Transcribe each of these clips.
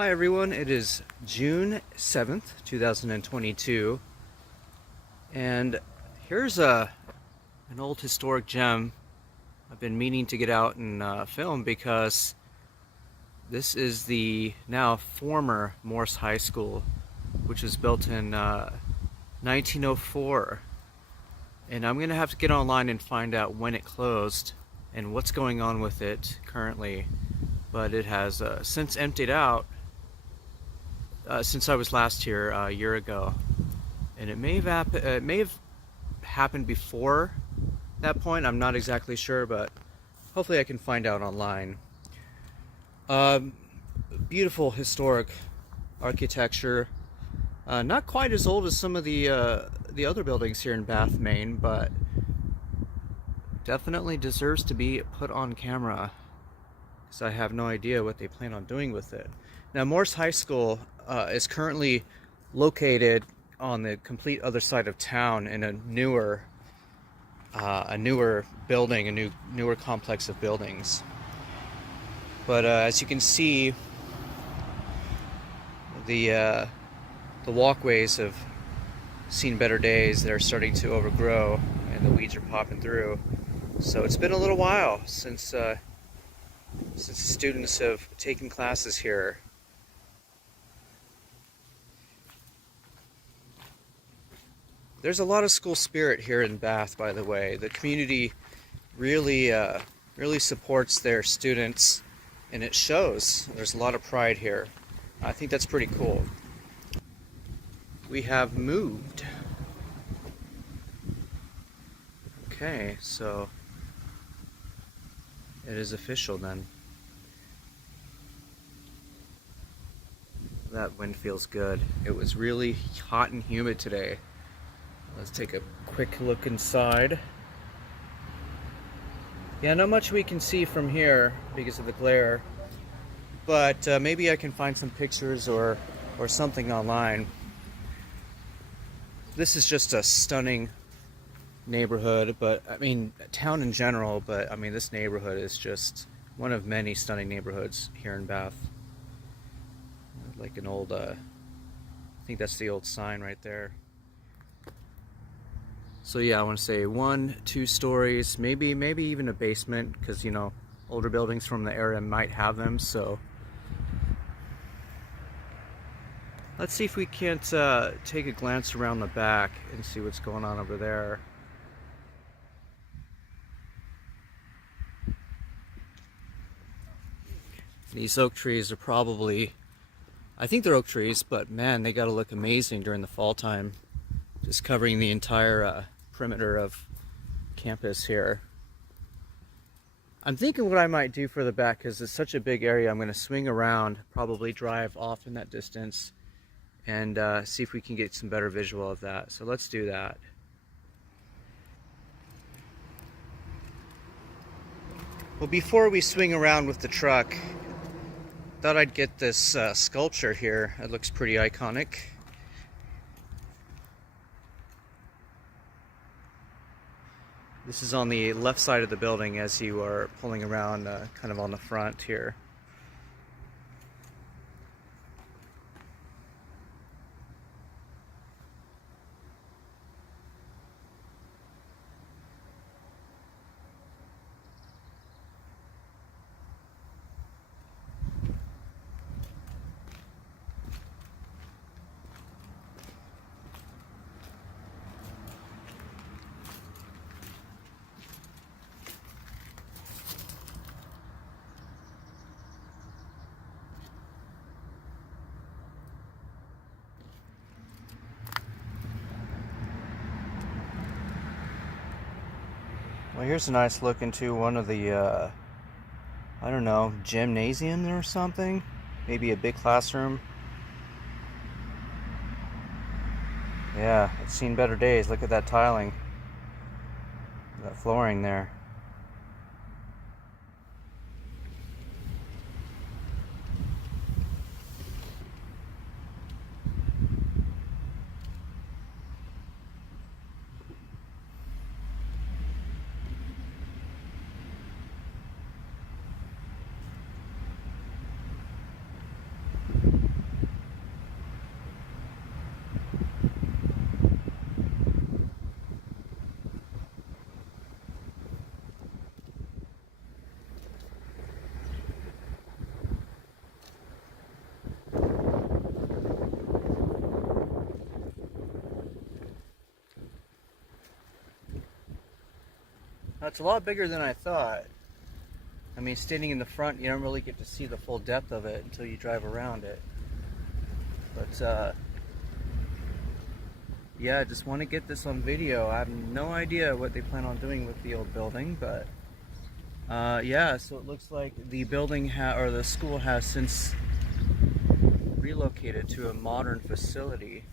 Hi everyone, it is June 7th, 2022, and here's an old historic gem I've been meaning to get out and film because this is the now former Morse High School, which was built in 1904, and I'm gonna have to get online and find out when it closed and what's going on with it currently, but it has since emptied out since I was last here a year ago, and it may have happened before that point. I'm not exactly sure, but hopefully I can find out online. Um, Beautiful historic architecture, not quite as old as some of the other buildings here in Bath, Maine, but definitely deserves to be put on camera because I have no idea what they plan on doing with it. Now, Morse High School is currently located on the complete other side of town in a newer building, newer complex of buildings. But as you can see, the walkways have seen better days. They're starting to overgrow, and the weeds are popping through. So it's been a little while since students have taken classes here. There's a lot of school spirit here in Bath, by the way. The community really supports their students, and it shows. There's a lot of pride here. I think that's pretty cool. We have moved. Okay, so it is official then. That wind feels good. It was really hot and humid today. Let's take a quick look inside. Yeah, not much we can see from here because of the glare, but maybe I can find some pictures or something online. This is just a stunning neighborhood, but I mean, town in general, but I mean, this neighborhood is just one of many stunning neighborhoods here in Bath. Like an old, I think that's the old sign right there. So yeah, I want to say 1, 2 stories, maybe even a basement, because you know, older buildings from the area might have them. So let's see if we can't take a glance around the back and see what's going on over there. These oak trees are probably, I think they're oak trees, but man, they gotta look amazing during the fall time. Just covering the entire perimeter of campus here. I'm thinking what I might do for the back, because it's such a big area, I'm going to swing around, probably drive off in that distance, and see if we can get some better visual of that. So let's do that. Well, before we swing around with the truck, thought I'd get this sculpture here. It looks pretty iconic. This is on the left side of the building as you are pulling around kind of on the front here. Well, here's a nice look into one of the, I don't know, gymnasium or something. Maybe a big classroom. Yeah, it's seen better days. Look at that tiling. That flooring there. That's a lot bigger than I thought. I mean, standing in the front, you don't really get to see the full depth of it until you drive around it. But yeah, I just want to get this on video. I have no idea what they plan on doing with the old building, but yeah, so it looks like the building or the school has since relocated to a modern facility.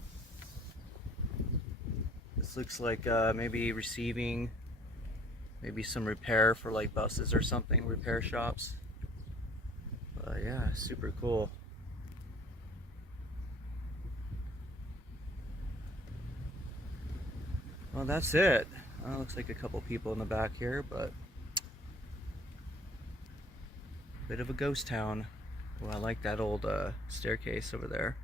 This looks like maybe receiving, maybe some repair for like buses or something, repair shops. Yeah, super cool. Well, that's it. Looks like a couple people in the back here, but bit of a ghost town. Well, I like that old staircase over there.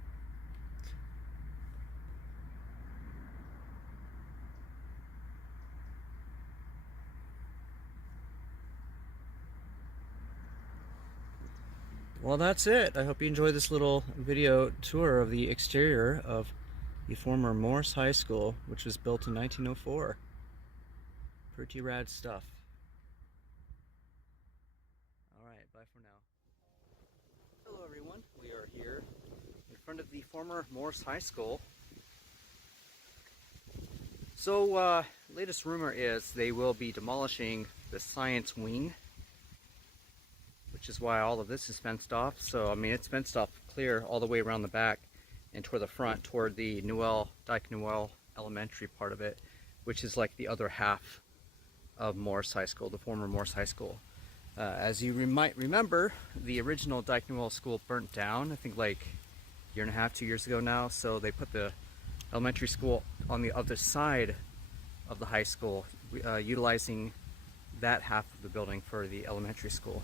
Well, that's it. I hope you enjoyed this little video tour of the exterior of the former Morse High School, which was built in 1904. Pretty rad stuff. Alright, bye for now. Hello everyone, we are here in front of the former Morse High School. So, latest rumor is they will be demolishing the science wing, which is why all of this is fenced off. So, I mean, it's fenced off clear all the way around the back and toward the front, toward the Dyke Newell Elementary part of it, which is like the other half of Morse High School, the former Morse High School. As you might remember, the original Dyke Newell School burnt down, I think like a year and a half, 2 years ago now, so they put the elementary school on the other side of the high school, utilizing that half of the building for the elementary school.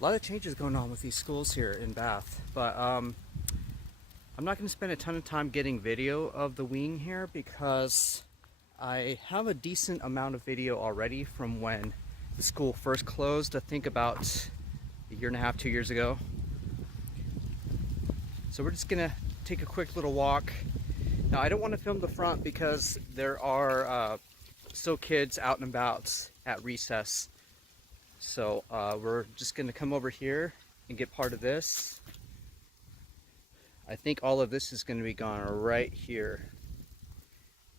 A lot of changes going on with these schools here in Bath, but I'm not going to spend a ton of time getting video of the wing here because I have a decent amount of video already from when the school first closed, I think about a year and a half, 2 years ago. So we're just going to take a quick little walk. Now, I don't want to film the front because there are still kids out and about at recess. So we're just going to come over here and get part of this. I think all of this is going to be gone right here.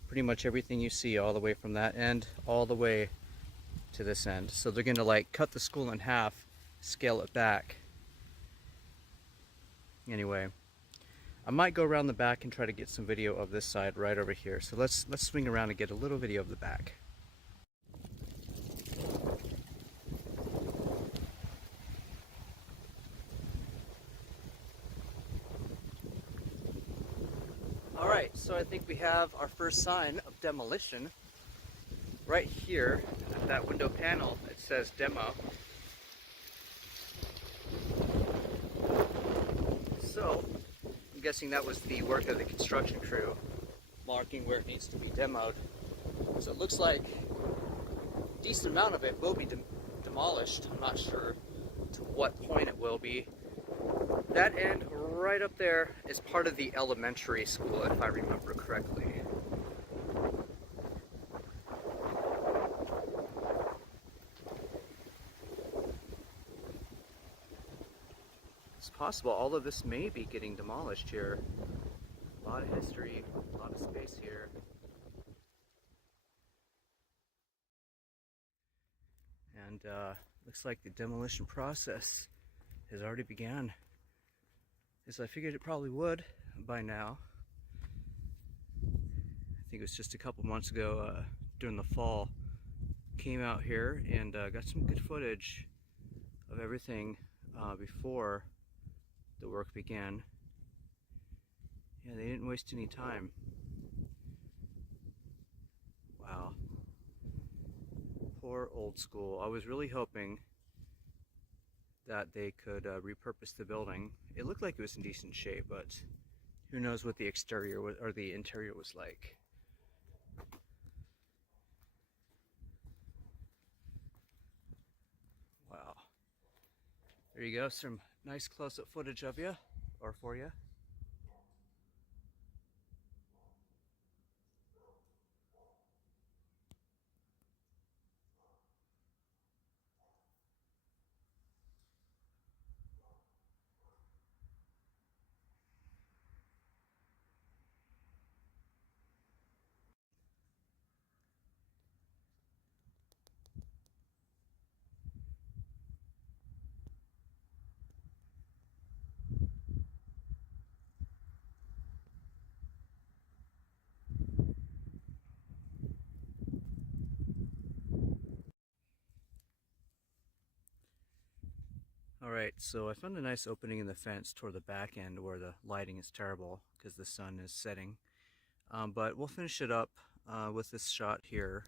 Pretty much everything you see all the way from that end all the way to this end. So they're going to like cut the school in half, scale it back. Anyway, I might go around the back and try to get some video of this side right over here. So let's swing around and get a little video of the back. Alright, so I think we have our first sign of demolition. Right here at that window panel, it says demo. So, I'm guessing that was the work of the construction crew, marking where it needs to be demoed. So it looks like a decent amount of it will be demolished. I'm not sure to what point it will be. That end right up there is part of the elementary school, if I remember correctly. It's possible all of this may be getting demolished here. A lot of history, a lot of space here. And looks like the demolition process has already begun. As I figured it probably would by now. I think it was just a couple months ago during the fall. Came out here and got some good footage of everything before the work began. Yeah, they didn't waste any time. Wow. Poor old school. I was really hoping that they could repurpose the building. It looked like it was in decent shape, but who knows what the exterior or the interior was like. Wow. There you go, some nice close-up footage of you, or for you. Alright, so I found a nice opening in the fence toward the back end where the lighting is terrible because the sun is setting. But we'll finish it up with this shot here